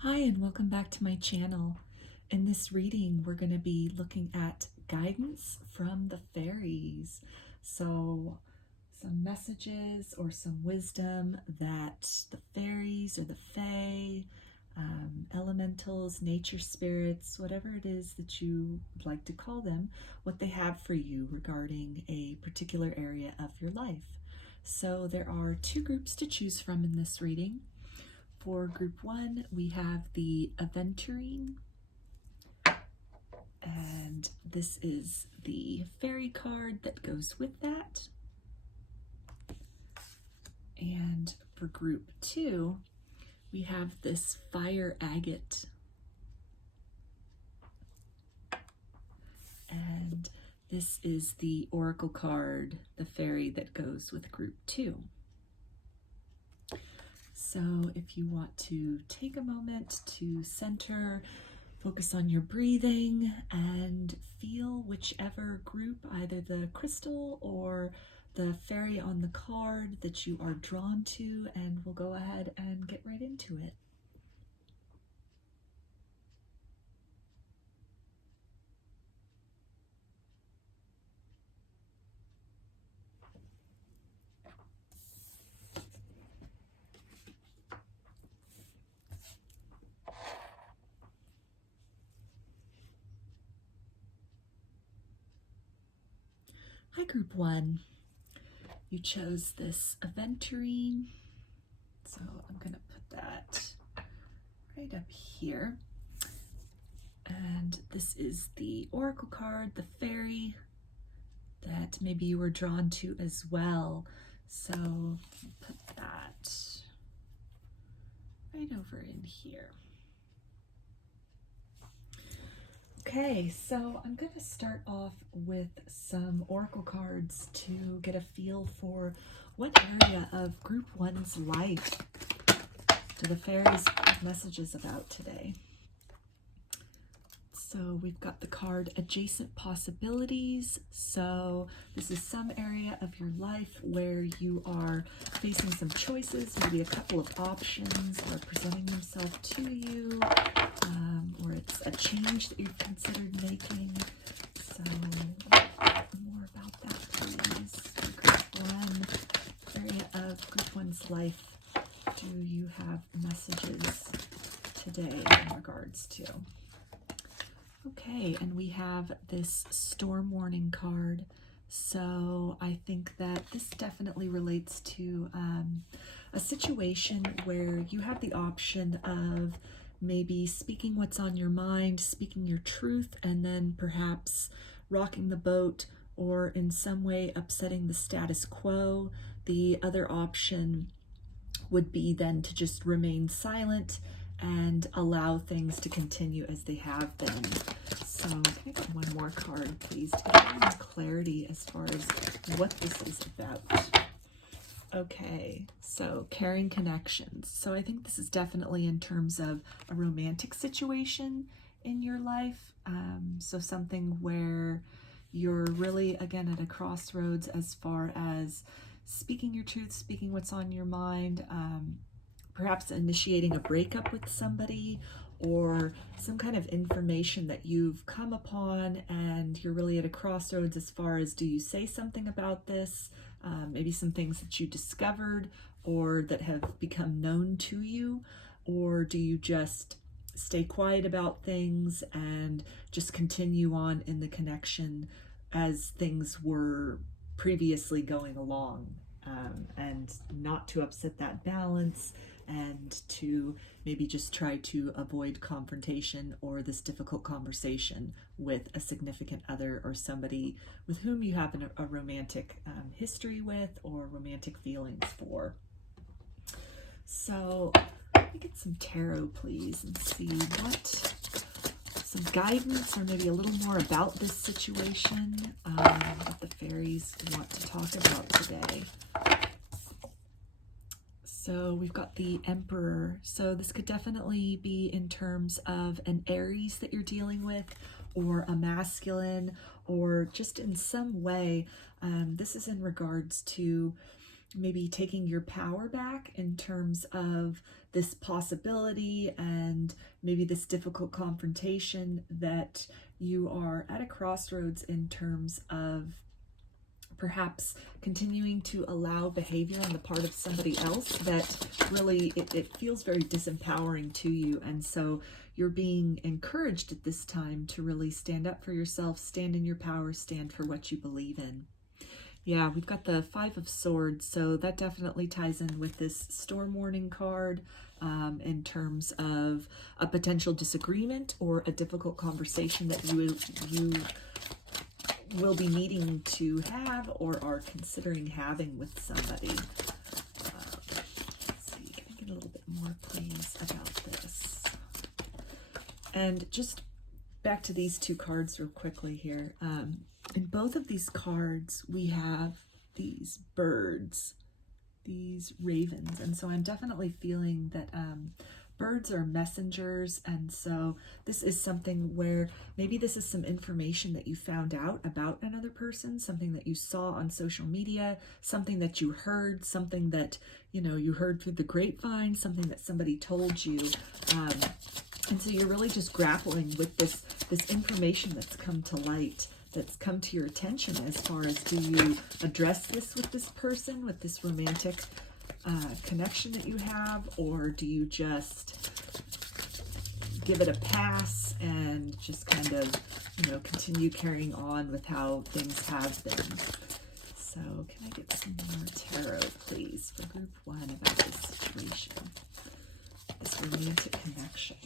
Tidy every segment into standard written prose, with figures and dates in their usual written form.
Hi, and welcome back to my channel. In this reading, we're going to be looking at guidance from the fairies. So, some messages or some wisdom that the fairies or the fae, elementals, nature spirits, whatever it is that you would like to call them, what they have for you regarding a particular area of your life. So, there are two groups to choose from in this reading. For group one, we have the Aventurine, and this is the fairy card that goes with that. And for group two, we have this fire agate, and this is the oracle card, the fairy that goes with group two. So if you want to take a moment to center, focus on your breathing, and feel whichever group, either the crystal or the fairy on the card, that you are drawn to, and we'll go ahead and get right into it. Hi, group one. You chose this Aventurine, so I'm going to put that right up here. And this is the oracle card, the fairy that maybe you were drawn to as well. So put that right over in here. Okay, so I'm going to start off with some oracle cards to get a feel for what area of group one's life do the fairies have messages about today. So we've got the card Adjacent Possibilities. So this is some area of your life where you are facing some choices, maybe a couple of options are presenting themselves to you, or it's a change that you've considered making. So more about that, please. Group one, area of group one's life do you have messages today in regards to? Okay, and we have this storm warning card. So I think that this definitely relates to a situation where you have the option of maybe speaking what's on your mind, speaking your truth, and then perhaps rocking the boat or in some way upsetting the status quo. The other option would be then to just remain silent and allow things to continue as they have been. So can I get one more card, please, to get more clarity as far as what this is about? Okay, so caring connections. So I think this is definitely in terms of a romantic situation in your life. So something where you're really, again, at a crossroads as far as speaking your truth, speaking what's on your mind, perhaps initiating a breakup with somebody, or some kind of information that you've come upon and you're really at a crossroads as far as, do you say something about this? Maybe some things that you discovered or that have become known to you, or do you just stay quiet about things and just continue on in the connection as things were previously going along, and not to upset that balance, and to maybe just try to avoid confrontation or this difficult conversation with a significant other or somebody with whom you have a romantic history with or romantic feelings for. So let me get some tarot, please, and see what some guidance or maybe a little more about this situation that the fairies want to talk about today. So we've got the Emperor. So this could definitely be in terms of an Aries that you're dealing with, or a masculine, or just in some way. This is in regards to maybe taking your power back in terms of this possibility and maybe this difficult confrontation that you are at a crossroads in terms of perhaps continuing to allow behavior on the part of somebody else that really, it feels very disempowering to you. And so you're being encouraged at this time to really stand up for yourself, stand in your power, stand for what you believe in. Yeah, we've got the Five of Swords, so that definitely ties in with this storm warning card in terms of a potential disagreement or a difficult conversation that you will be needing to have or are considering having with somebody. Let's see, can I get a little bit more, please, about this? And just back to these two cards real quickly here. In both of these cards, we have these birds, these ravens. And so I'm definitely feeling that birds are messengers. And so this is something where maybe this is some information that you found out about another person, something that you saw on social media, something that you heard, something that, you know, you heard through the grapevine, something that somebody told you. And so you're really just grappling with this information that's come to light, that's come to your attention, as far as, do you address this with this person, with this romantic connection that you have, or do you just give it a pass and just kind of, you know, continue carrying on with how things have been? So can I get some more tarot, please, for group one about this situation, this romantic connection?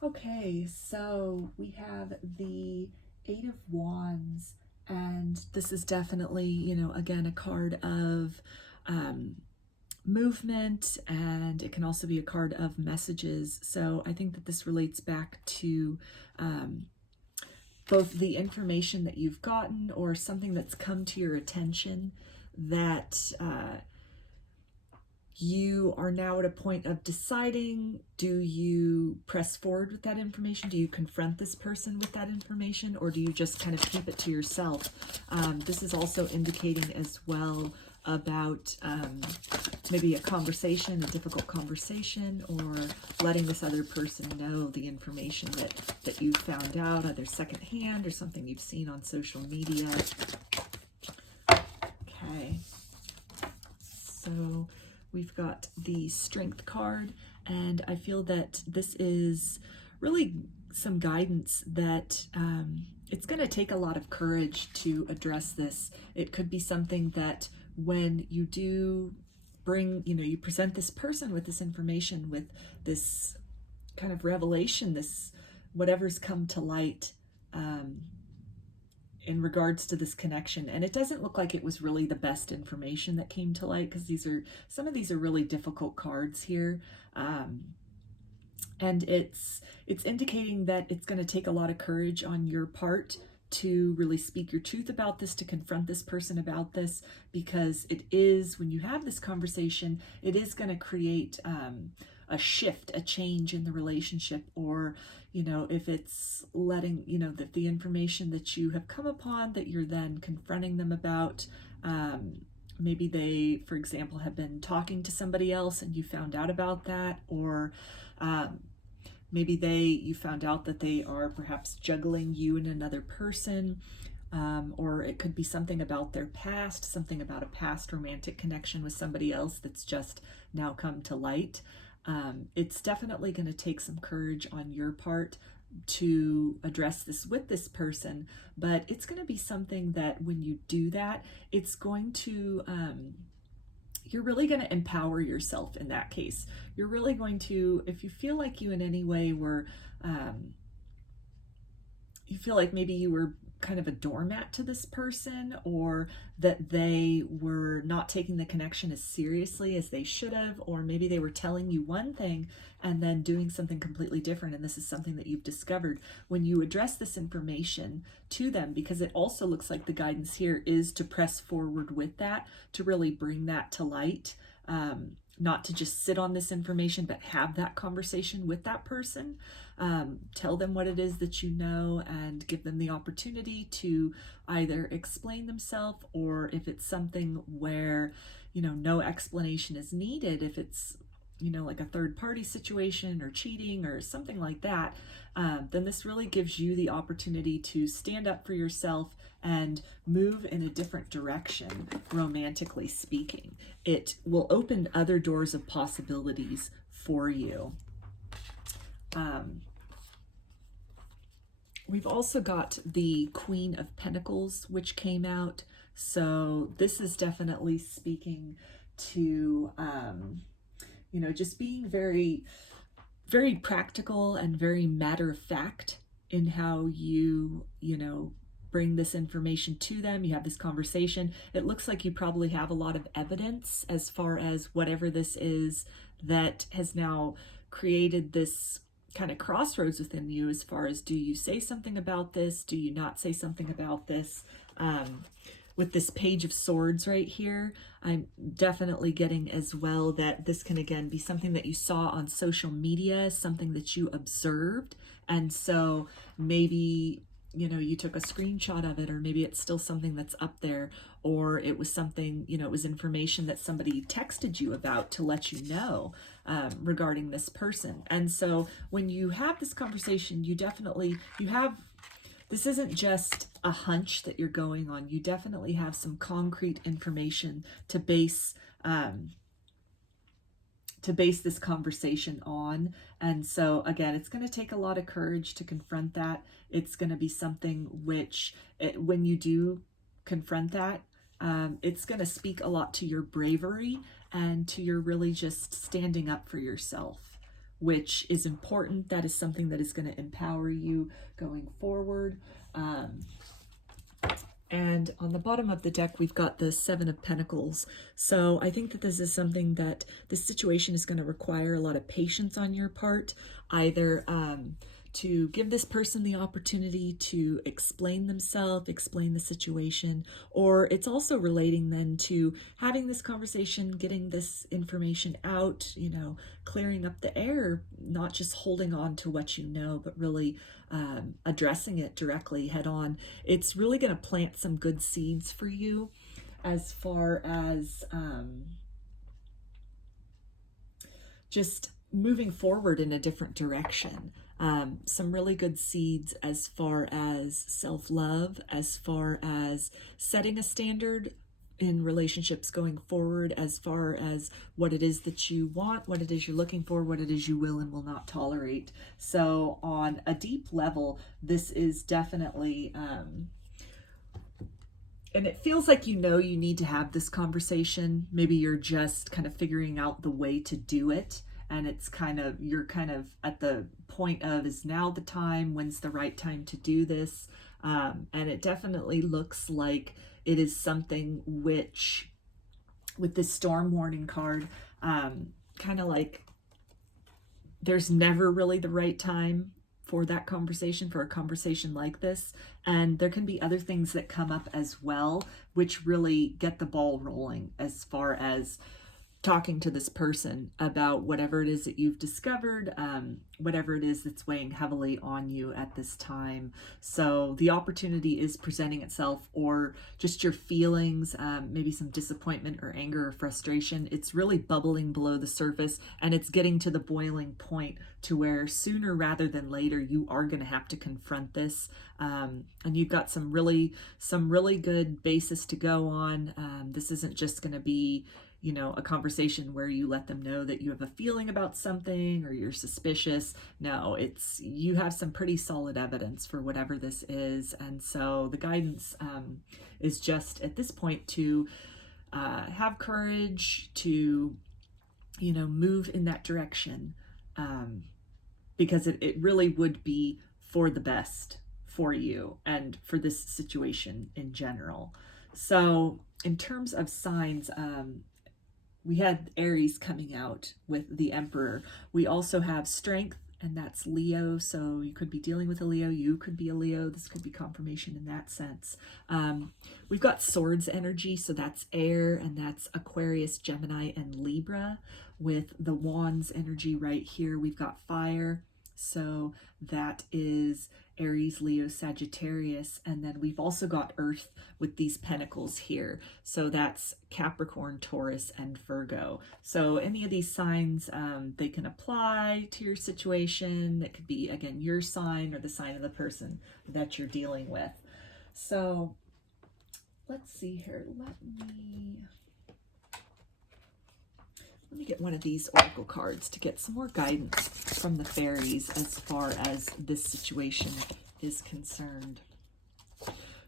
Okay, so we have the Eight of Wands, and this is definitely, you know, again, a card of movement, and it can also be a card of messages. So I think that this relates back to both the information that you've gotten or something that's come to your attention that you are now at a point of deciding, do you press forward with that information? Do you confront this person with that information, or do you just kind of keep it to yourself? This is also indicating as well about maybe a conversation, a difficult conversation, or letting this other person know the information that you found out, either secondhand or something you've seen on social media. Okay, so we've got the Strength card, and I feel that this is really some guidance that it's going to take a lot of courage to address this. It could be something that when you do bring, you know, you present this person with this information, with this kind of revelation, this whatever's come to light in regards to this connection. And it doesn't look like it was really the best information that came to light, because some of these are really difficult cards here. And it's indicating that it's going to take a lot of courage on your part to really speak your truth about this, to confront this person about this, because it is, when you have this conversation, it is going to create a shift, a change in the relationship. Or, you know, if it's letting, you know, that the information that you have come upon that you're then confronting them about, maybe they, for example, have been talking to somebody else and you found out about that, or maybe you found out that they are perhaps juggling you and another person, or it could be something about their past, something about a past romantic connection with somebody else that's just now come to light. It's definitely going to take some courage on your part to address this with this person, but it's going to be something that when you do that, it's going to, you're really going to empower yourself in that case. You're really going to, if you feel like you in any way were, you feel like maybe you were kind of a doormat to this person, or that they were not taking the connection as seriously as they should have, or maybe they were telling you one thing and then doing something completely different, and this is something that you've discovered, when you address this information to them, because it also looks like the guidance here is to press forward with that, to really bring that to light, not to just sit on this information, but have that conversation with that person. Tell them what it is that you know, and give them the opportunity to either explain themselves, or if it's something where, no explanation is needed. If it's, like a third party situation or cheating or something like that, then this really gives you the opportunity to stand up for yourself and move in a different direction, romantically speaking. It will open other doors of possibilities for you. We've also got the Queen of Pentacles, which came out. So this is definitely speaking to, just being very, very practical and very matter of fact in how you, bring this information to them. You have this conversation. It looks like you probably have a lot of evidence as far as whatever this is that has now created this kind of crossroads within you, as far as, do you say something about this? Do you not say something about this? With this Page of Swords right here, I'm definitely getting as well that this can again be something that you saw on social media, something that you observed. And so maybe, you took a screenshot of it, or maybe it's still something that's up there, or it was something, it was information that somebody texted you about to let you know regarding this person. And so when you have this conversation, this isn't just a hunch that you're going on. You definitely have some concrete information to base this conversation on. And so again, it's going to take a lot of courage to confront that. It's going to be something which, when you do confront that, it's going to speak a lot to your bravery and to your really just standing up for yourself, which is important. That is something that is going to empower you going forward. And on the bottom of the deck, we've got the Seven of Pentacles. So I think that this is something that this situation is going to require a lot of patience on your part, either to give this person the opportunity to explain themselves, explain the situation, or it's also relating then to having this conversation, getting this information out, clearing up the air, not just holding on to what you know, but really addressing it directly head on. It's really going to plant some good seeds for you as far as just moving forward in a different direction. Some really good seeds as far as self-love, as far as setting a standard in relationships going forward, as far as what it is that you want, what it is you're looking for, what it is you will and will not tolerate. So on a deep level, this is definitely, and it feels like you need to have this conversation. Maybe you're just kind of figuring out the way to do it. And it's you're kind of at the point of, is now the time? When's the right time to do this? And it definitely looks like it is something which, with this storm warning card, kind of like there's never really the right time for that conversation, for a conversation like this. And there can be other things that come up as well, which really get the ball rolling as far as talking to this person about whatever it is that you've discovered, whatever it is that's weighing heavily on you at this time. So the opportunity is presenting itself, or just your feelings, maybe some disappointment or anger or frustration. It's really bubbling below the surface, and it's getting to the boiling point to where sooner rather than later, you are going to have to confront this. And you've got some really good basis to go on. This isn't just going to be, a conversation where you let them know that you have a feeling about something or you're suspicious. No, you have some pretty solid evidence for whatever this is. And so the guidance is just at this point to have courage to, move in that direction, because it really would be for the best for you and for this situation in general. So in terms of signs, we had Aries coming out with the Emperor. We also have Strength, and that's Leo. So you could be dealing with a Leo. You could be a Leo. This could be confirmation in that sense. We've got Swords energy. So that's air, and that's Aquarius, Gemini, and Libra. With the Wands energy right here, we've got fire. So that is Aries, Leo, Sagittarius, and then we've also got Earth with these pentacles here. So that's Capricorn, Taurus, and Virgo. So any of these signs, they can apply to your situation. It could be, again, your sign or the sign of the person that you're dealing with. So let's see here. Let me get one of these oracle cards to get some more guidance from the fairies as far as this situation is concerned.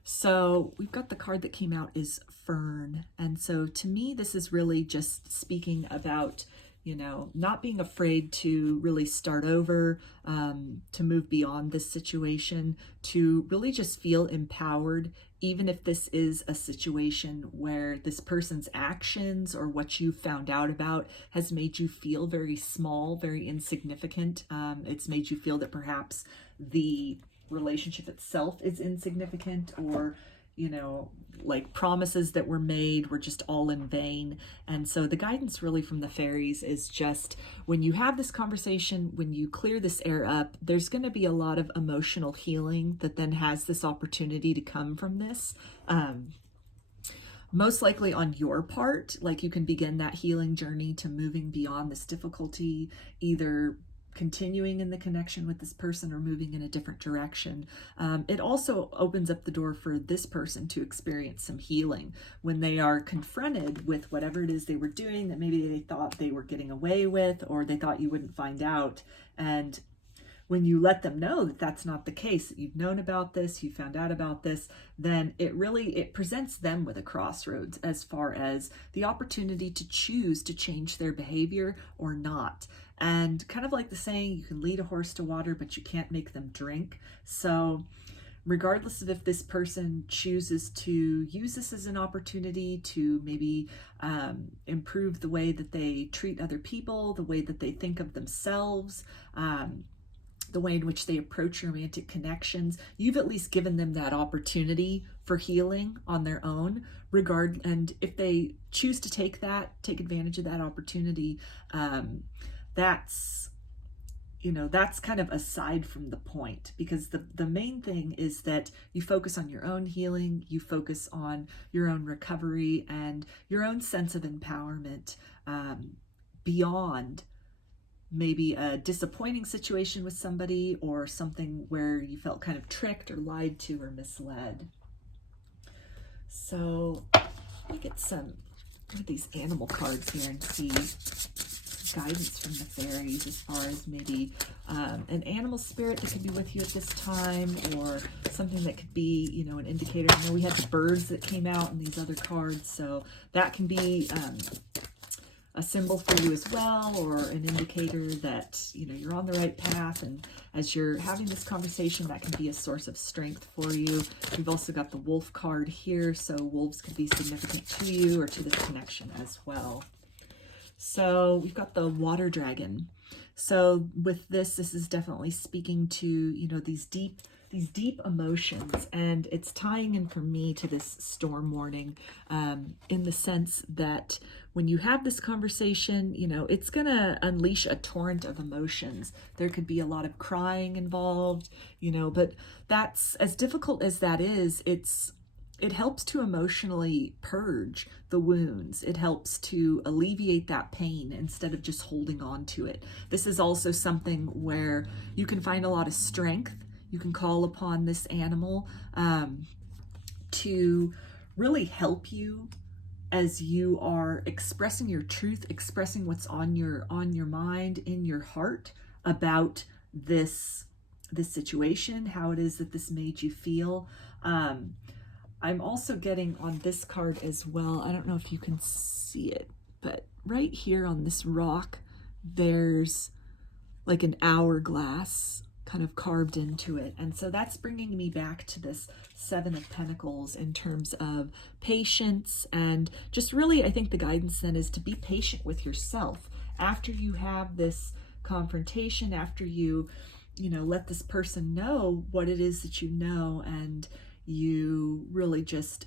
So we've got the card that came out is Fern. And so to me, this is really just speaking about, you know, not being afraid to really start over, to move beyond this situation, to really just feel empowered, even if this is a situation where this person's actions or what you found out about has made you feel very small, very insignificant. It's made you feel that perhaps the relationship itself is insignificant, or, you know, like promises that were made were just all in vain. And so the guidance really from the fairies is just, when you have this conversation, when you clear this air up, there's going to be a lot of emotional healing that then has this opportunity to come from this. Most likely on your part, like you can begin that healing journey to moving beyond this difficulty, either continuing in the connection with this person or moving in a different direction. It also opens up the door for this person to experience some healing when they are confronted with whatever it is they were doing that maybe they thought they were getting away with, or they thought you wouldn't find out. And when you let them know that that's not the case, that you've known about this, you found out about this, then it presents them with a crossroads as far as the opportunity to choose to change their behavior or not. And kind of like the saying, you can lead a horse to water, but you can't make them drink. So regardless of if this person chooses to use this as an opportunity to maybe improve the way that they treat other people, the way that they think of themselves, the way in which they approach romantic connections, you've at least given them that opportunity for healing on their own. And if they choose to take advantage of that opportunity, that's kind of aside from the point, because the main thing is that you focus on your own healing, you focus on your own recovery and your own sense of empowerment, beyond maybe a disappointing situation with somebody or something where you felt kind of tricked or lied to or misled. So let me get some of these animal cards here and see guidance from the fairies as far as maybe an animal spirit that could be with you at this time, or something that could be, you know, an indicator. I know we had the birds that came out in these other cards, so that can be a symbol for you as well, or an indicator that, you know, you're on the right path. And as you're having this conversation, that can be a source of strength for you. We've also got the wolf card here, so wolves could be significant to you or to this connection as well. So we've got the water dragon. So with this is definitely speaking to, you know, these deep emotions, and it's tying in for me to this storm warning, in the sense that when you have this conversation, you know, it's gonna unleash a torrent of emotions. There could be a lot of crying involved, you know, but that's, as difficult as that is, it helps to emotionally purge the wounds. It helps to alleviate that pain instead of just holding on to it. This is also something where you can find a lot of strength. You can call upon this animal to really help you as you are expressing your truth, expressing what's on your mind, in your heart about this situation, how it is that this made you feel. I'm also getting on this card as well, I don't know if you can see it, but right here on this rock, there's like an hourglass kind of carved into it. And so that's bringing me back to this Seven of Pentacles in terms of patience, and just really, I think the guidance then is to be patient with yourself after you have this confrontation, after you know, let this person know what it is that you know, and you really just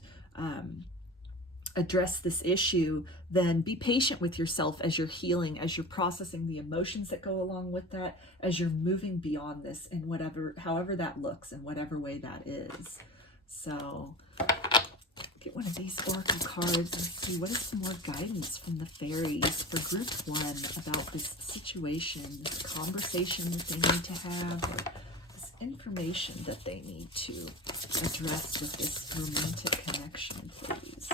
address this issue, then be patient with yourself as you're healing, as you're processing the emotions that go along with that, as you're moving beyond this in whatever, however that looks, in whatever way that is. So get one of these oracle cards and see what is some more guidance from the fairies for group 1 about this situation, this conversation that they need to have, or this information that they need to address with this romantic connection, please.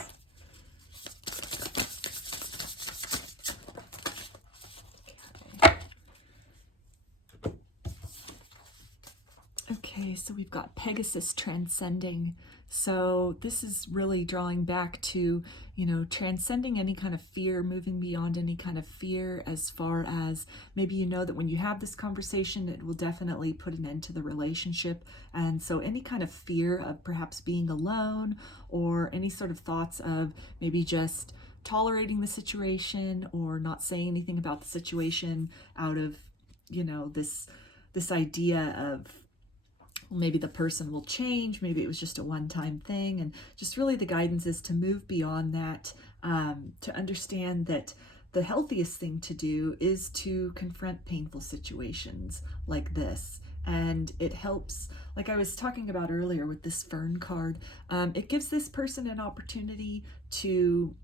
Okay, so we've got Pegasus transcending. So this is really drawing back to, you know, transcending any kind of fear, moving beyond any kind of fear, as far as maybe you know that when you have this conversation, it will definitely put an end to the relationship. And so any kind of fear of perhaps being alone, or any sort of thoughts of maybe just tolerating the situation or not saying anything about the situation out of, you know, this idea of maybe the person will change, maybe it was just a one-time thing, and just really the guidance is to move beyond that, to understand that the healthiest thing to do is to confront painful situations like this. And it helps, like I was talking about earlier with this Fern card, it gives this person an opportunity to,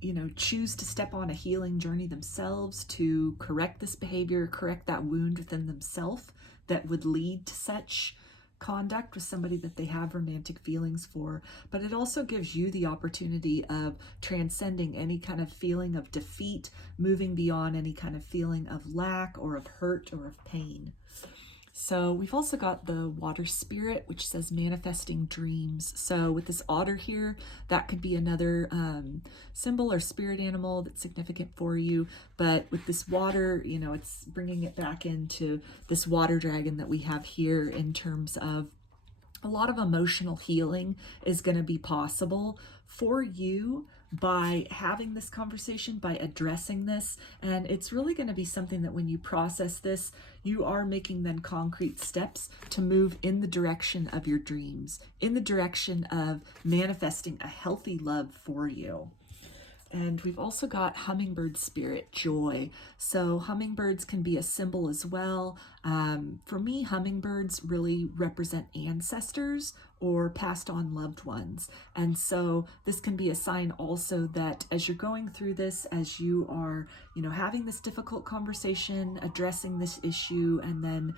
you know, choose to step on a healing journey themselves, to correct this behavior, correct that wound within themselves that would lead to such conduct with somebody that they have romantic feelings for. But it also gives you the opportunity of transcending any kind of feeling of defeat, moving beyond any kind of feeling of lack or of hurt or of pain. So we've also got the water spirit, which says manifesting dreams. So with this otter here, that could be another symbol or spirit animal that's significant for you. But with this water, you know, it's bringing it back into this water dragon that we have here, in terms of a lot of emotional healing is going to be possible for you by having this conversation, by addressing this. And it's really going to be something that when you process this, you are making then concrete steps to move in the direction of your dreams, in the direction of manifesting a healthy love for you. And we've also got hummingbird spirit, joy. So hummingbirds can be a symbol as well. For me, hummingbirds really represent ancestors or passed on loved ones. And so this can be a sign also that as you're going through this, as you are, you know, having this difficult conversation, addressing this issue, and then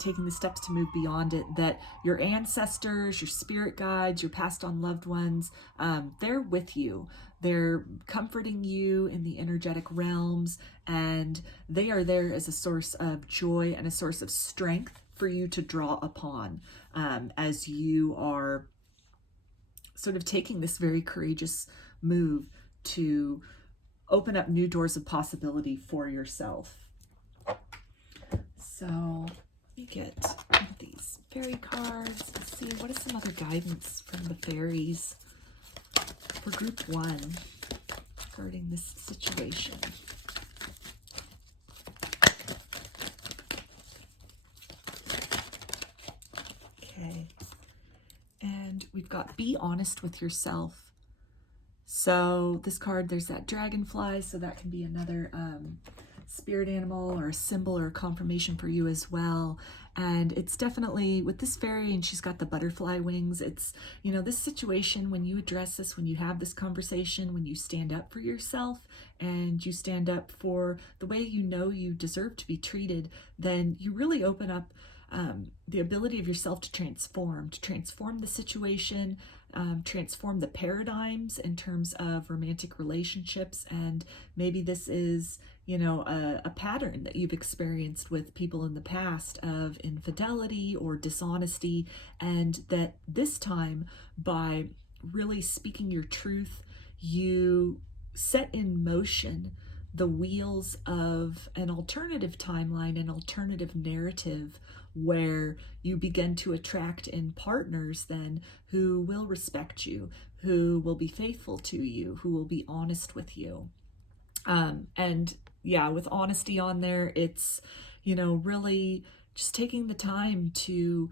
taking the steps to move beyond it, that your ancestors, your spirit guides, your passed on loved ones, they're with you. They're comforting you in the energetic realms, and they are there as a source of joy and a source of strength for you to draw upon as you are sort of taking this very courageous move to open up new doors of possibility for yourself. So let me get one of these fairy cards and see what is some other guidance from the fairies for group 1 regarding this situation. Okay, and we've got be honest with yourself. So this card, there's that dragonfly, so that can be another spirit animal or a symbol or a confirmation for you as well. And it's definitely with this fairy, and she's got the butterfly wings, it's, you know, this situation, when you address this, when you have this conversation, when you stand up for yourself and you stand up for the way you know you deserve to be treated, then you really open up the ability of yourself to transform the situation, transform the paradigms in terms of romantic relationships. And maybe this is, you know, a pattern that you've experienced with people in the past of infidelity or dishonesty, and that this time, by really speaking your truth, you set in motion the wheels of an alternative timeline, an alternative narrative, where you begin to attract in partners then who will respect you, who will be faithful to you, who will be honest with you. And yeah, with honesty on there, it's, you know, really just taking the time to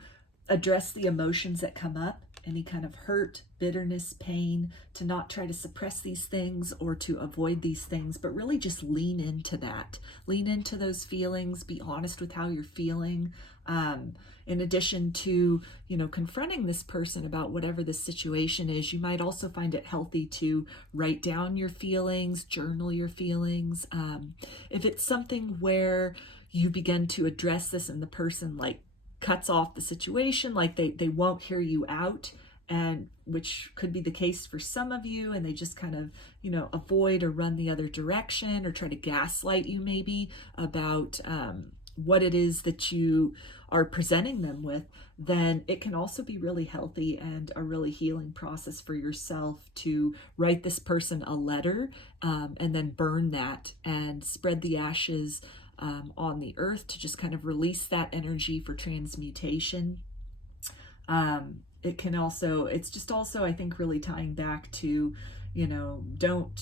address the emotions that come up any kind of hurt, bitterness, pain, to not try to suppress these things or to avoid these things, but really just lean into that. Lean into those feelings, be honest with how you're feeling. In addition to, confronting this person about whatever the situation is, you might also find it healthy to write down your feelings, journal your feelings. If it's something where you begin to address this and the person like cuts off the situation, like they won't hear you out, and which could be the case for some of you, and they just kind of, avoid or run the other direction or try to gaslight you maybe about what it is that you are presenting them with, then it can also be really healthy and a really healing process for yourself to write this person a letter and then burn that and spread the ashes on the earth to just kind of release that energy for transmutation. It can also, it's just also, I think, really tying back to, don't,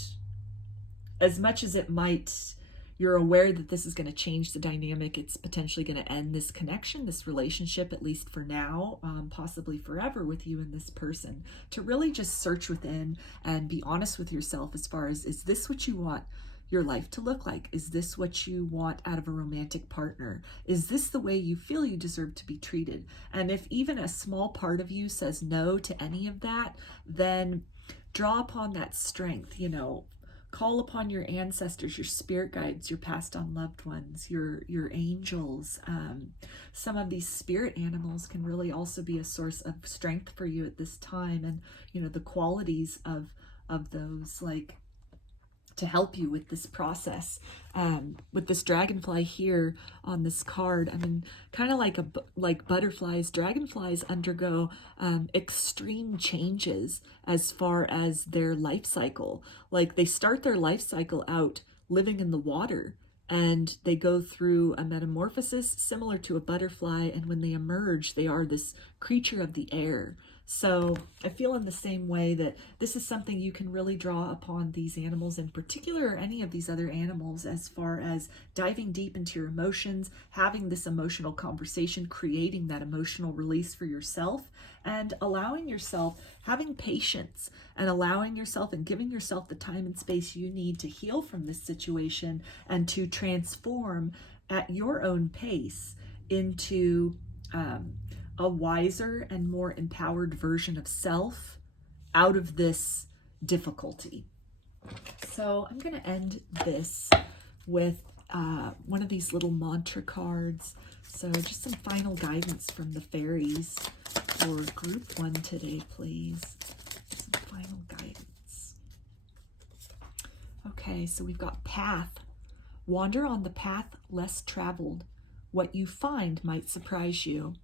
as much as it might, you're aware that this is going to change the dynamic, it's potentially going to end this connection, this relationship, at least for now, possibly forever with you and this person, to really just search within and be honest with yourself as far as, is this what you want your life to look like? Is this what you want out of a romantic partner? Is this the way you feel you deserve to be treated? And if even a small part of you says no to any of that, then draw upon that strength, call upon your ancestors, your spirit guides, your passed on loved ones, your angels. Some of these spirit animals can really also be a source of strength for you at this time. And, the qualities of those, like, to help you with this process. With this dragonfly here on this card, I mean, kind of like butterflies, dragonflies undergo extreme changes as far as their life cycle. Like, they start their life cycle out living in the water, and they go through a metamorphosis similar to a butterfly, and when they emerge, they are this creature of the air. So I feel in the same way that this is something you can really draw upon these animals in particular, or any of these other animals, as far as diving deep into your emotions, having this emotional conversation, creating that emotional release for yourself, and allowing yourself, having patience, and allowing yourself and giving yourself the time and space you need to heal from this situation and to transform at your own pace into a wiser and more empowered version of self out of this difficulty. So I'm going to end this with one of these little mantra cards. So just some final guidance from the fairies for group 1 today, please. Some final guidance. Okay, so we've got path. Wander on the path less traveled. What you find might surprise you.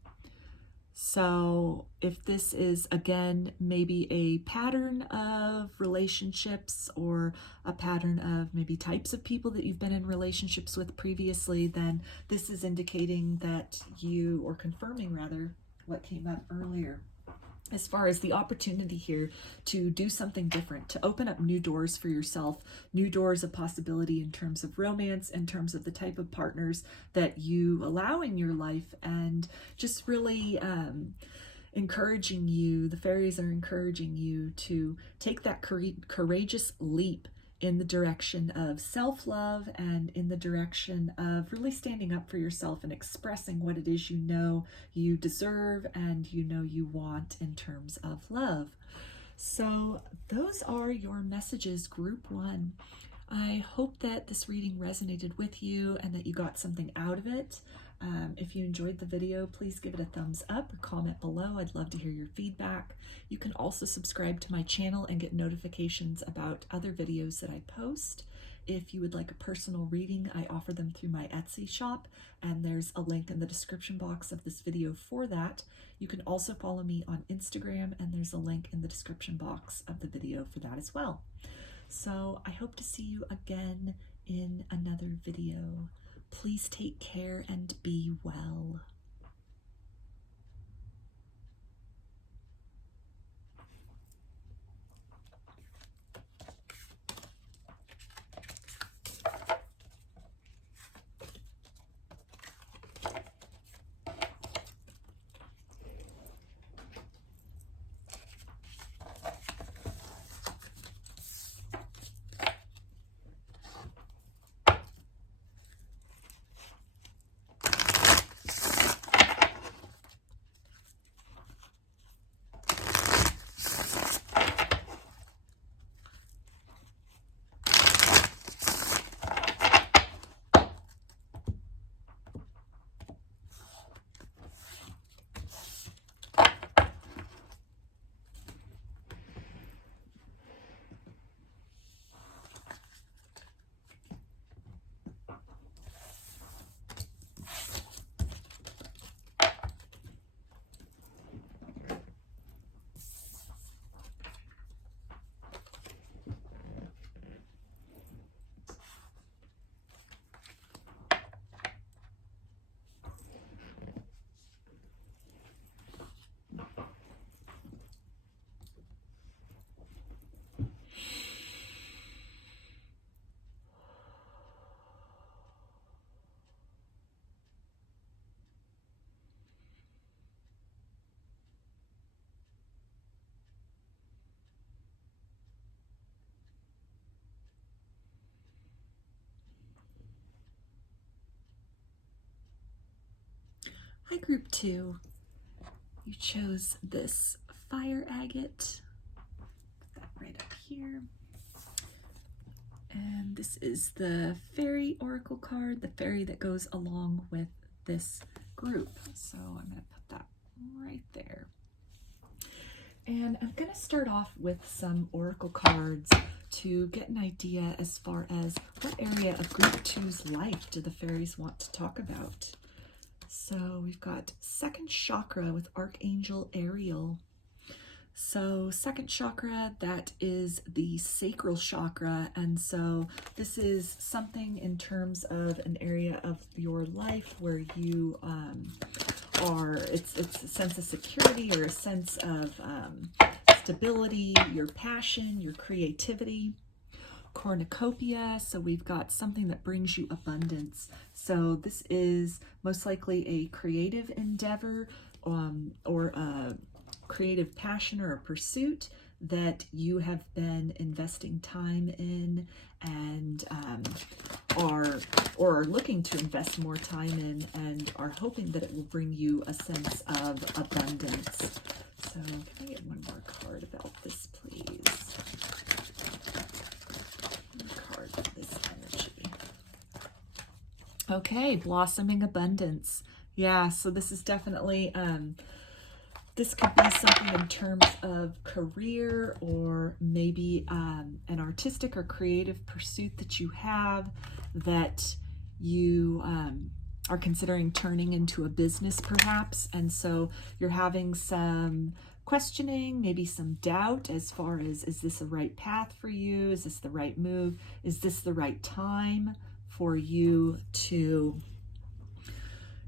So if this is, again, maybe a pattern of relationships or a pattern of maybe types of people that you've been in relationships with previously, then this is indicating that you, or confirming rather, what came up earlier, as far as the opportunity here to do something different, to open up new doors for yourself, new doors of possibility in terms of romance, in terms of the type of partners that you allow in your life, and just really encouraging you, the fairies are encouraging you to take that courageous leap in the direction of self-love and in the direction of really standing up for yourself and expressing what it is you deserve and you want in terms of love. So those are your messages, group 1. I hope that this reading resonated with you and that you got something out of it. If you enjoyed the video, please give it a thumbs up or comment below. I'd love to hear your feedback. You can also subscribe to my channel and get notifications about other videos that I post. If you would like a personal reading, I offer them through my Etsy shop, and there's a link in the description box of this video for that. You can also follow me on Instagram, and there's a link in the description box of the video for that as well. So I hope to see you again in another video. Please take care and be well. Hi, group 2. You chose this fire agate. Put that right up here. And this is the fairy oracle card, the fairy that goes along with this group. So I'm going to put that right there. And I'm going to start off with some oracle cards to get an idea as far as what area of group 2's life do the fairies want to talk about. So we've got second chakra with Archangel Ariel. So second chakra, that is the sacral chakra. And so this is something in terms of an area of your life where you it's a sense of security or a sense of stability, your passion, your creativity. Cornucopia, so we've got something that brings you abundance. So this is most likely a creative endeavor or a creative passion or a pursuit that you have been investing time in and are looking to invest more time in and are hoping that it will bring you a sense of abundance. So can I get one more card about this, please? Card for this energy. Okay, blossoming abundance. Yeah, so this is definitely this could be something in terms of career or maybe an artistic or creative pursuit that you have that you are considering turning into a business perhaps. And so you're having some questioning, maybe some doubt as far as, is this the right path for you? Is this the right move? Is this the right time for you to,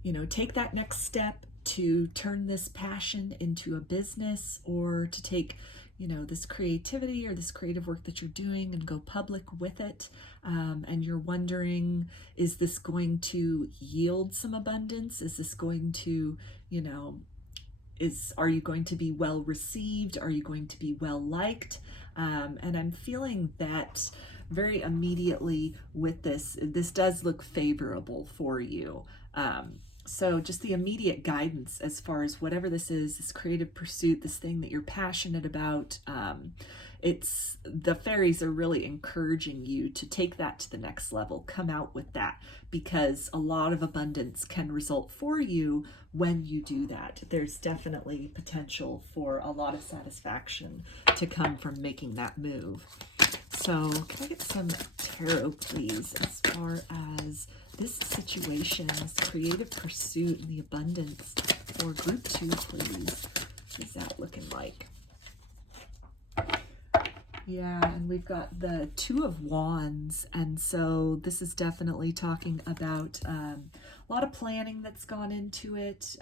you know, take that next step, to turn this passion into a business, or to take, you know, this creativity or this creative work that you're doing and go public with it. And you're wondering, is this going to yield some abundance? Is this going to, you know, are you going to be well received? Are you going to be well liked? And I'm feeling that very immediately with this does look favorable for you. So just the immediate guidance as far as whatever this is, this creative pursuit, this thing that you're passionate about, the fairies are really encouraging you to take that to the next level, come out with that, because a lot of abundance can result for you when you do that. There's definitely potential for a lot of satisfaction to come from making that move. So can I get some tarot, please, as far as this situation, this creative pursuit and the abundance for group 2, please? What is that looking like? Yeah, and we've got the 2 of Wands, and so this is definitely talking about a lot of planning that's gone into it,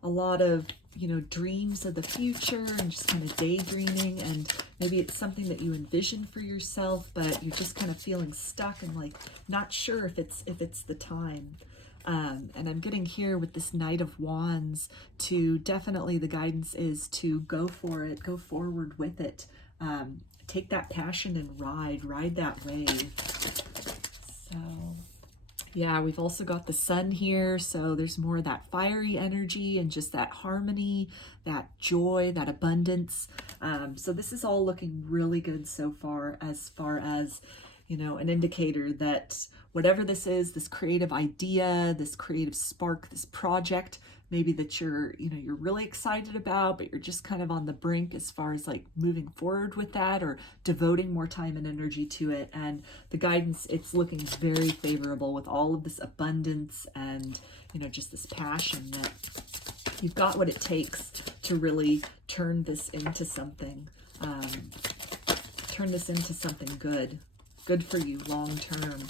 a lot of, you know, dreams of the future and just kind of daydreaming, and maybe it's something that you envision for yourself, but you're just kind of feeling stuck and like not sure if it's the time. And I'm getting here with this Knight of Wands to definitely the guidance is to go for it, go forward with it. Take that passion and ride that wave. So yeah, we've also got the sun here, so there's more of that fiery energy and just that harmony, that joy, that abundance. So this is all looking really good so far as, you know, an indicator that whatever this is, this creative idea, this creative spark, this project, maybe that you're really excited about, but you're just kind of on the brink as far as like moving forward with that or devoting more time and energy to it. And the guidance, it's looking very favorable with all of this abundance and, you know, just this passion that you've got what it takes to really turn this into something, good for you long-term,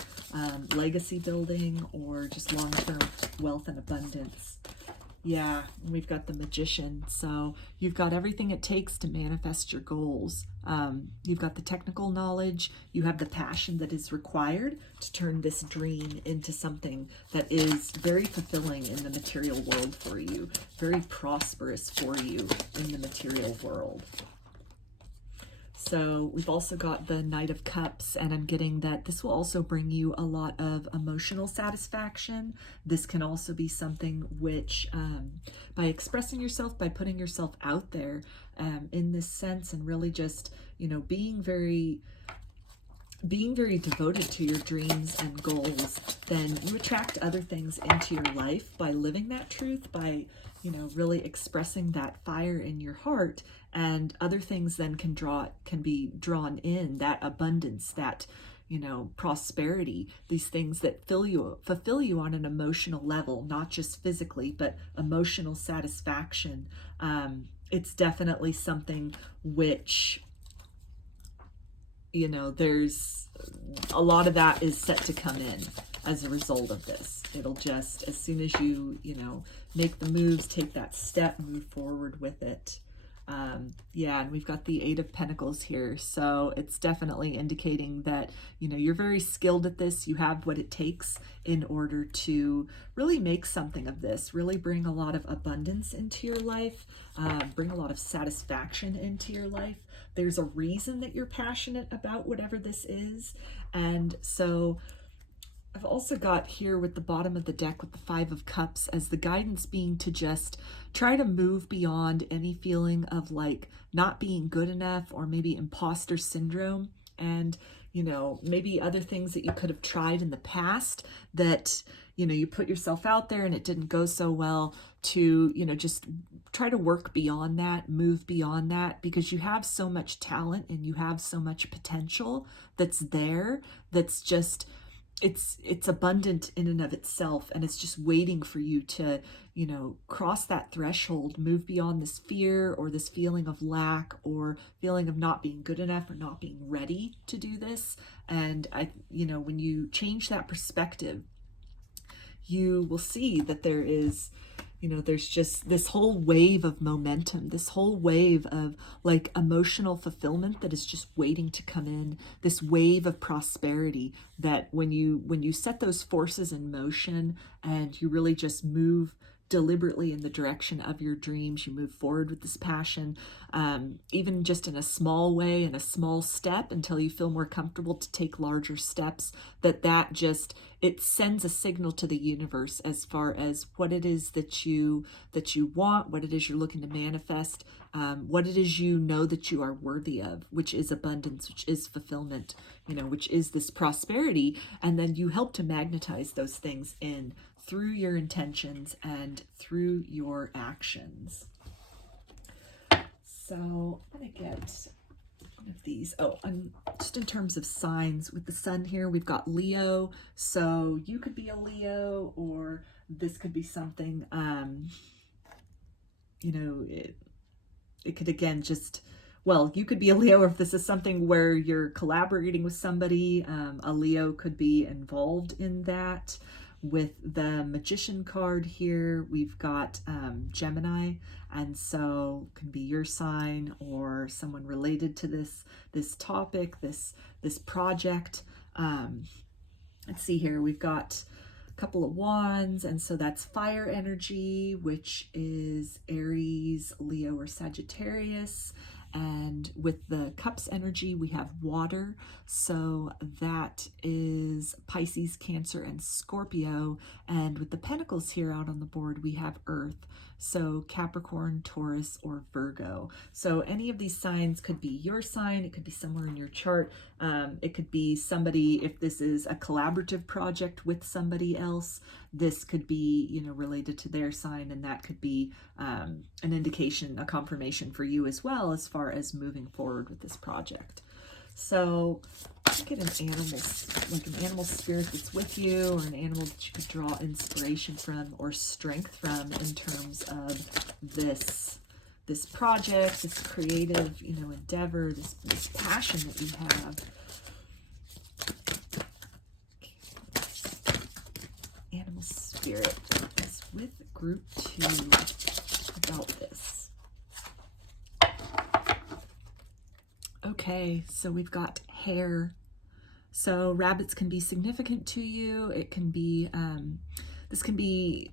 legacy building or just long-term wealth and abundance. Yeah, we've got the Magician. So you've got everything it takes to manifest your goals. You've got the technical knowledge. You have the passion that is required to turn this dream into something that is very fulfilling in the material world for you, very prosperous for you in the material world. So we've also got the Knight of Cups, and I'm getting that this will also bring you a lot of emotional satisfaction. This can also be something which, by expressing yourself, by putting yourself out there in this sense, and really just, you know, being very devoted to your dreams and goals, then you attract other things into your life by living that truth, by, you know, really expressing that fire in your heart, and other things then can be drawn in, that abundance, that, you know, prosperity, these things that fulfill you on an emotional level, not just physically, but emotional satisfaction. It's definitely something which, you know, there's a lot of that is set to come in as a result of this. It'll just, as soon as you know, make the moves, take that step, move forward with it. Yeah, and we've got the Eight of Pentacles here. So it's definitely indicating that, you know, you're very skilled at this. You have what it takes in order to really make something of this, really bring a lot of abundance into your life, bring a lot of satisfaction into your life. There's a reason that you're passionate about whatever this is. And so I've also got here with the bottom of the deck with the Five of Cups as the guidance being to just try to move beyond any feeling of like not being good enough, or maybe imposter syndrome, and, you know, maybe other things that you could have tried in the past that, you know, you put yourself out there and it didn't go so well, to, you know, just try to work beyond that, move beyond that, because you have so much talent and you have so much potential that's there, that's just, it's abundant in and of itself, and it's just waiting for you to, you know, cross that threshold, move beyond this fear or this feeling of lack or feeling of not being good enough or not being ready to do this. And you know, when you change that perspective, you will see that there is, you know, there's just this whole wave of momentum, this whole wave of like emotional fulfillment that is just waiting to come in, this wave of prosperity that when you set those forces in motion and you really just move deliberately in the direction of your dreams, you move forward with this passion, even just in a small way, in a small step, until you feel more comfortable to take larger steps, that just, it sends a signal to the universe as far as what it is that you want, what it is you're looking to manifest, what it is you know that you are worthy of, which is abundance, which is fulfillment, you know, which is this prosperity. And then you help to magnetize those things in through your intentions and through your actions. So I'm going to get one of these. Oh, and just in terms of signs with the sun here, we've got Leo. So you could be a Leo, or this could be something, you know, it could, again, just, well, you could be a Leo, or if this is something where you're collaborating with somebody, a Leo could be involved in that. With the Magician card here, we've got Gemini, and so it can be your sign or someone related to this topic, this project. Let's see here, we've got a couple of wands, and so that's fire energy, which is Aries, Leo, or Sagittarius. And with the cups energy, we have water. So that is Pisces, Cancer, and Scorpio. And with the pentacles here out on the board, we have earth. So Capricorn, Taurus, or Virgo. So any of these signs could be your sign. It could be somewhere in your chart. It could be somebody, if this is a collaborative project with somebody else, this could be, you know, related to their sign, and that could be an indication, a confirmation for you as well, as far as moving forward with this project. So get an animal, like an animal spirit that's with you, or an animal that you could draw inspiration from or strength from in terms of this project, this creative, you know, endeavor, this passion that you have. Animal spirit is with group 2 about this. Okay, so we've got hair. So rabbits can be significant to you. It can be, this can be,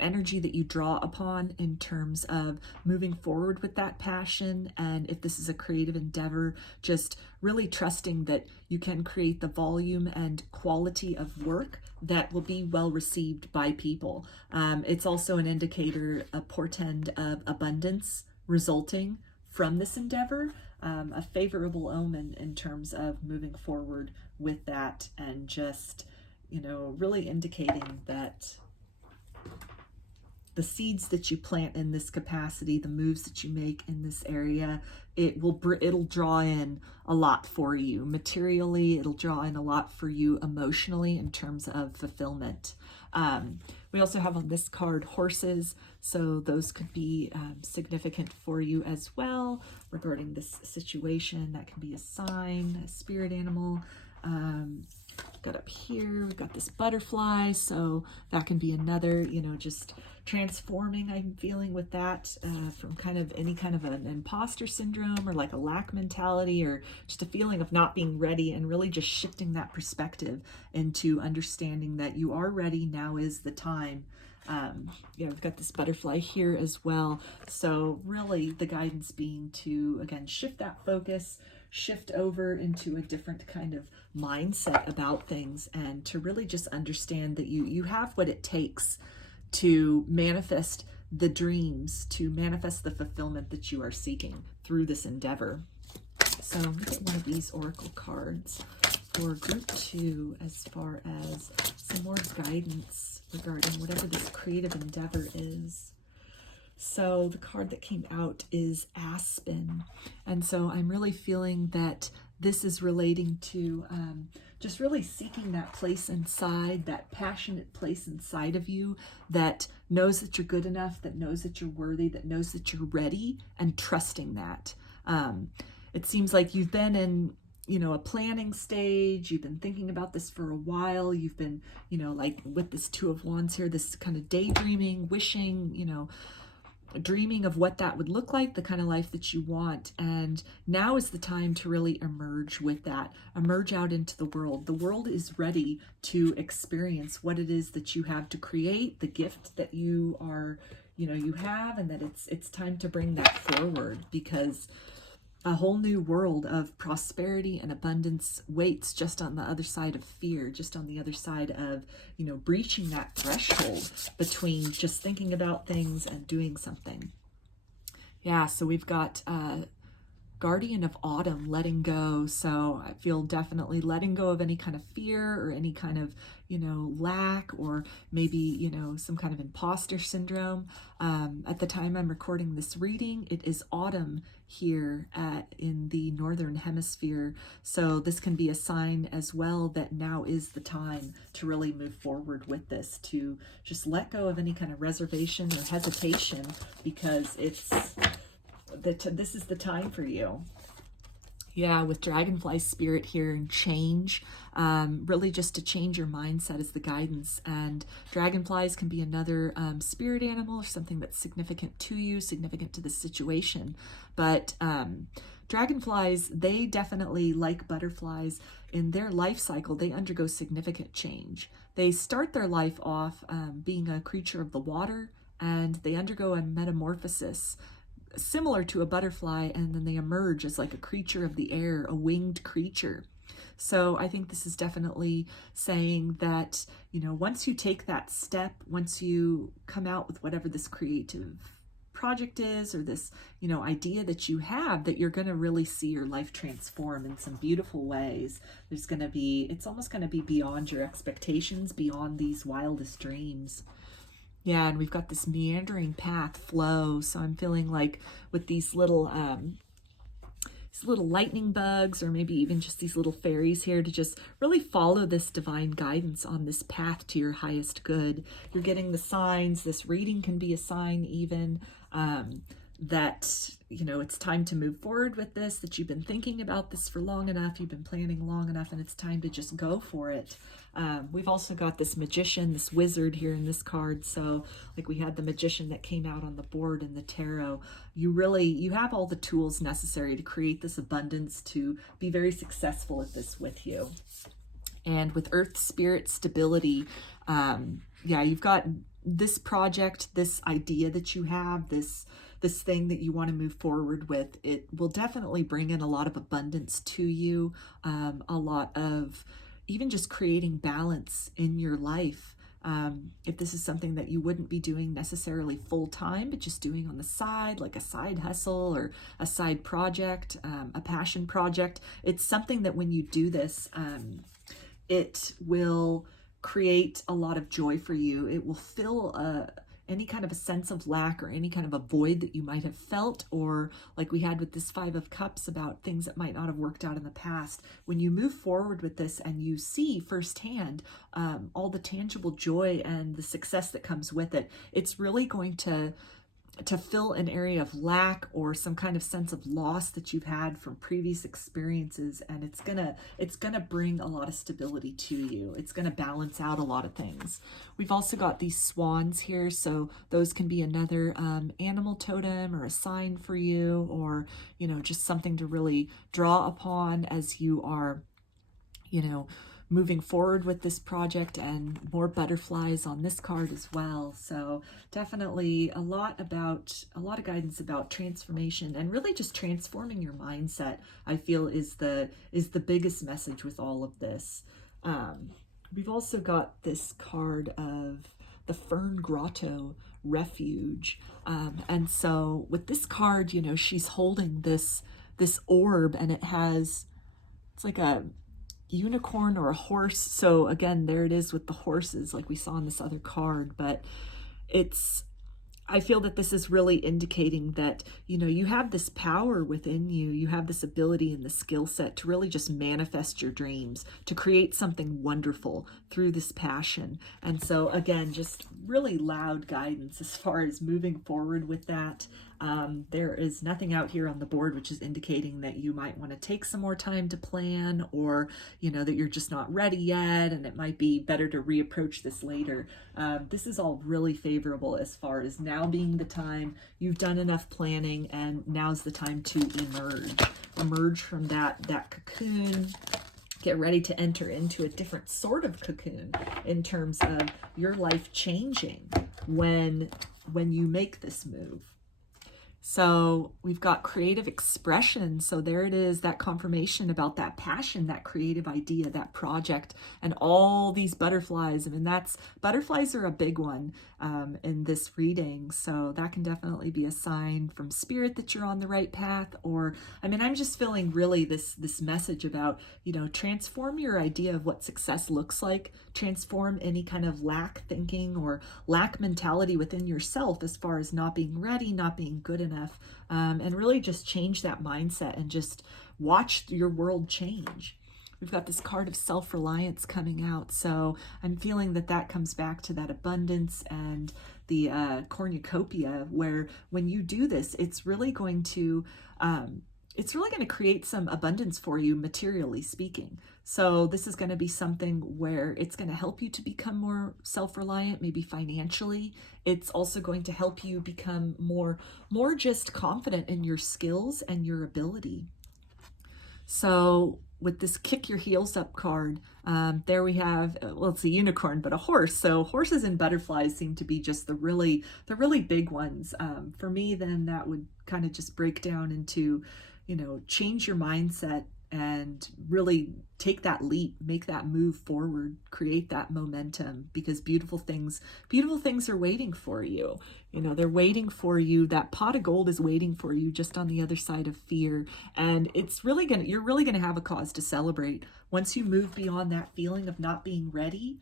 energy that you draw upon in terms of moving forward with that passion. And if this is a creative endeavor, just really trusting that you can create the volume and quality of work that will be well received by people. It's also an indicator, a portend of abundance resulting from this endeavor, a favorable omen in terms of moving forward with that, and just, really indicating that the seeds that you plant in this capacity, the moves that you make in this area, it'll draw in a lot for you materially. It'll draw in a lot for you emotionally in terms of fulfillment. We also have on this card horses, so those could be significant for you as well regarding this situation. That can be a sign, a spirit animal. Got up here, we've got this butterfly, so that can be another, just transforming, I'm feeling with that, from kind of any kind of an imposter syndrome or like a lack mentality, or just a feeling of not being ready, and really just shifting that perspective into understanding that you are ready. Now is the time. We've got this butterfly here as well, so really the guidance being to, again, shift that focus, shift over into a different kind of mindset about things, and to really just understand that you have what it takes to manifest the dreams, to manifest the fulfillment that you are seeking through this endeavor. So I'm going to get one of these oracle cards for group 2 as far as some more guidance regarding whatever this creative endeavor is. So the card that came out is Aspen. And so I'm really feeling that this is relating to just really seeking that place inside, that passionate place inside of you that knows that you're good enough, that knows that you're worthy, that knows that you're ready, and trusting that. It seems like you've been in, a planning stage. You've been thinking about this for a while. You've been, like with this Two of Wands here, this kind of daydreaming, wishing, dreaming of what that would look like, the kind of life that you want. And now is the time to really emerge with that, emerge out into the world. The world is ready to experience what it is that you have to create, the gift that you are, you have, and that it's time to bring that forward, because a whole new world of prosperity and abundance waits just on the other side of fear, just on the other side of, breaching that threshold between just thinking about things and doing something. Yeah, so we've got Guardian of Autumn, letting go. So I feel definitely letting go of any kind of fear or any kind of, lack, or maybe, some kind of imposter syndrome. At the time I'm recording this reading, it is autumn here in the Northern Hemisphere. So this can be a sign as well that now is the time to really move forward with this, to just let go of any kind of reservation or hesitation, because this is the time for you. Yeah, with Dragonfly Spirit here and change, really just to change your mindset is the guidance. And dragonflies can be another spirit animal, or something that's significant to you, significant to the situation. But dragonflies, they definitely, like butterflies, in their life cycle, they undergo significant change. They start their life off being a creature of the water, and they undergo a metamorphosis similar to a butterfly, and then they emerge as like a creature of the air, a winged creature. So I think this is definitely saying that, once you take that step, once you come out with whatever this creative project is, or this, idea that you have, that you're going to really see your life transform in some beautiful ways. It's almost going to be beyond your expectations, beyond these wildest dreams. Yeah, and we've got this meandering path, flow. So I'm feeling like with these little lightning bugs, or maybe even just these little fairies here, to just really follow this divine guidance on this path to your highest good. You're getting the signs. This reading can be a sign even that, it's time to move forward with this, that you've been thinking about this for long enough, you've been planning long enough, and it's time to just go for it. We've also got this magician, this wizard here in this card. So like we had the magician that came out on the board in the tarot. You have all the tools necessary to create this abundance, to be very successful at this with you. And with earth spirit stability, you've got this project, this idea that you have, this thing that you want to move forward with, it will definitely bring in a lot of abundance to you, a lot of even just creating balance in your life. If this is something that you wouldn't be doing necessarily full time, but just doing on the side, like a side hustle or a side project, a passion project, it's something that when you do this, it will create a lot of joy for you. It will fill any kind of a sense of lack or any kind of a void that you might have felt, or like we had with this Five of Cups about things that might not have worked out in the past. When you move forward with this and you see firsthand all the tangible joy and the success that comes with it, it's really going to fill an area of lack or some kind of sense of loss that you've had from previous experiences, and it's gonna bring a lot of stability to you. It's gonna balance out a lot of things. We've also got these swans here, so those can be another animal totem or a sign for you, or just something to really draw upon as you are moving forward with this project, and more butterflies on this card as well. So definitely a lot of guidance about transformation, and really just transforming your mindset, I feel is the biggest message with all of this. We've also got this card of the Fern Grotto Refuge. And so with this card, she's holding this orb, and it's like a unicorn or a horse. So again, there it is with the horses like we saw in this other card, but I feel that this is really indicating that, you have this power within you. You have this ability and the skill set to really just manifest your dreams, to create something wonderful through this passion. And so again, just really loud guidance as far as moving forward with that. There is nothing out here on the board which is indicating that you might want to take some more time to plan, or that you're just not ready yet and it might be better to reapproach this later. This is all really favorable as far as now being the time. You've done enough planning, and now's the time to emerge from that cocoon. Get ready to enter into a different sort of cocoon in terms of your life changing when you make this move. So we've got creative expression. So there it is, that confirmation about that passion, that creative idea, that project, and all these butterflies. I mean, butterflies are a big one in this reading. So that can definitely be a sign from spirit that you're on the right path. Or, I'm just feeling really this message about, transform your idea of what success looks like, transform any kind of lack thinking or lack mentality within yourself as far as not being ready, not being good enough, and really just change that mindset and just watch your world change. We've got this card of self-reliance coming out, so I'm feeling that comes back to that abundance and the cornucopia, where when you do this, it's really going to create some abundance for you, materially speaking. So this is going to be something where it's going to help you to become more self-reliant, maybe financially. It's also going to help you become more just confident in your skills and your ability. So with this kick your heels up card, there we have, well, it's a unicorn, but a horse. So horses and butterflies seem to be just the really big ones. For me, then that would kind of just break down into, change your mindset and really take that leap, make that move forward, create that momentum, because beautiful things are waiting for you. They're waiting for you. That pot of gold is waiting for you just on the other side of fear. And you're really gonna have a cause to celebrate. Once you move beyond that feeling of not being ready,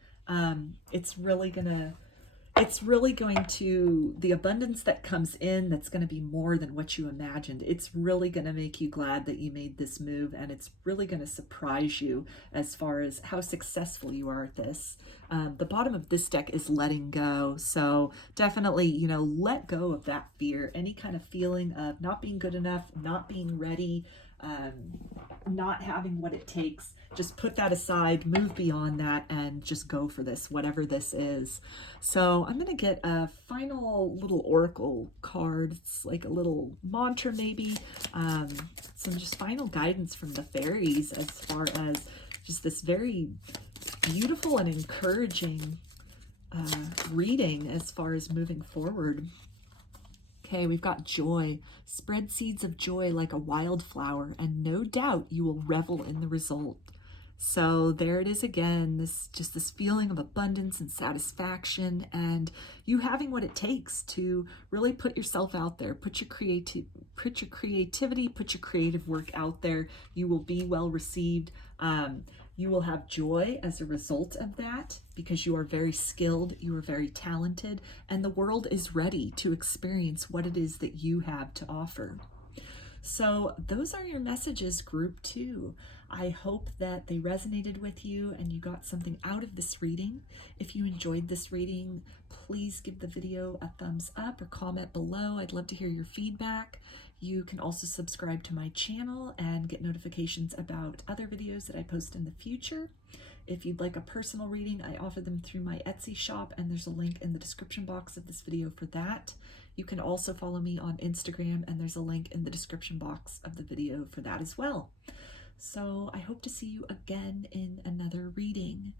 the abundance that comes in, that's going to be more than what you imagined. It's really going to make you glad that you made this move, and it's really going to surprise you as far as how successful you are at this. The bottom of this deck is letting go. So definitely, let go of that fear, any kind of feeling of not being good enough, not being ready, not having what it takes. Just put that aside, move beyond that, and just go for this, whatever this is. So I'm going to get a final little oracle card. It's like a little mantra, maybe. Some just final guidance from the fairies as far as just this very beautiful and encouraging reading as far as moving forward. Okay, we've got joy. Spread seeds of joy like a wildflower, and no doubt you will revel in the result. So there it is again, this feeling of abundance and satisfaction, and you having what it takes to really put yourself out there, put your creativity, put your creative work out there. You will be well received. You will have joy as a result of that because you are very skilled, you are very talented, and the world is ready to experience what it is that you have to offer. So those are your messages, group 2. I hope that they resonated with you and you got something out of this reading. If you enjoyed this reading, please give the video a thumbs up or comment below. I'd love to hear your feedback. You can also subscribe to my channel and get notifications about other videos that I post in the future. If you'd like a personal reading, I offer them through my Etsy shop, and there's a link in the description box of this video for that. You can also follow me on Instagram, and there's a link in the description box of the video for that as well. So I hope to see you again in another reading.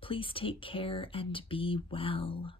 Please take care and be well.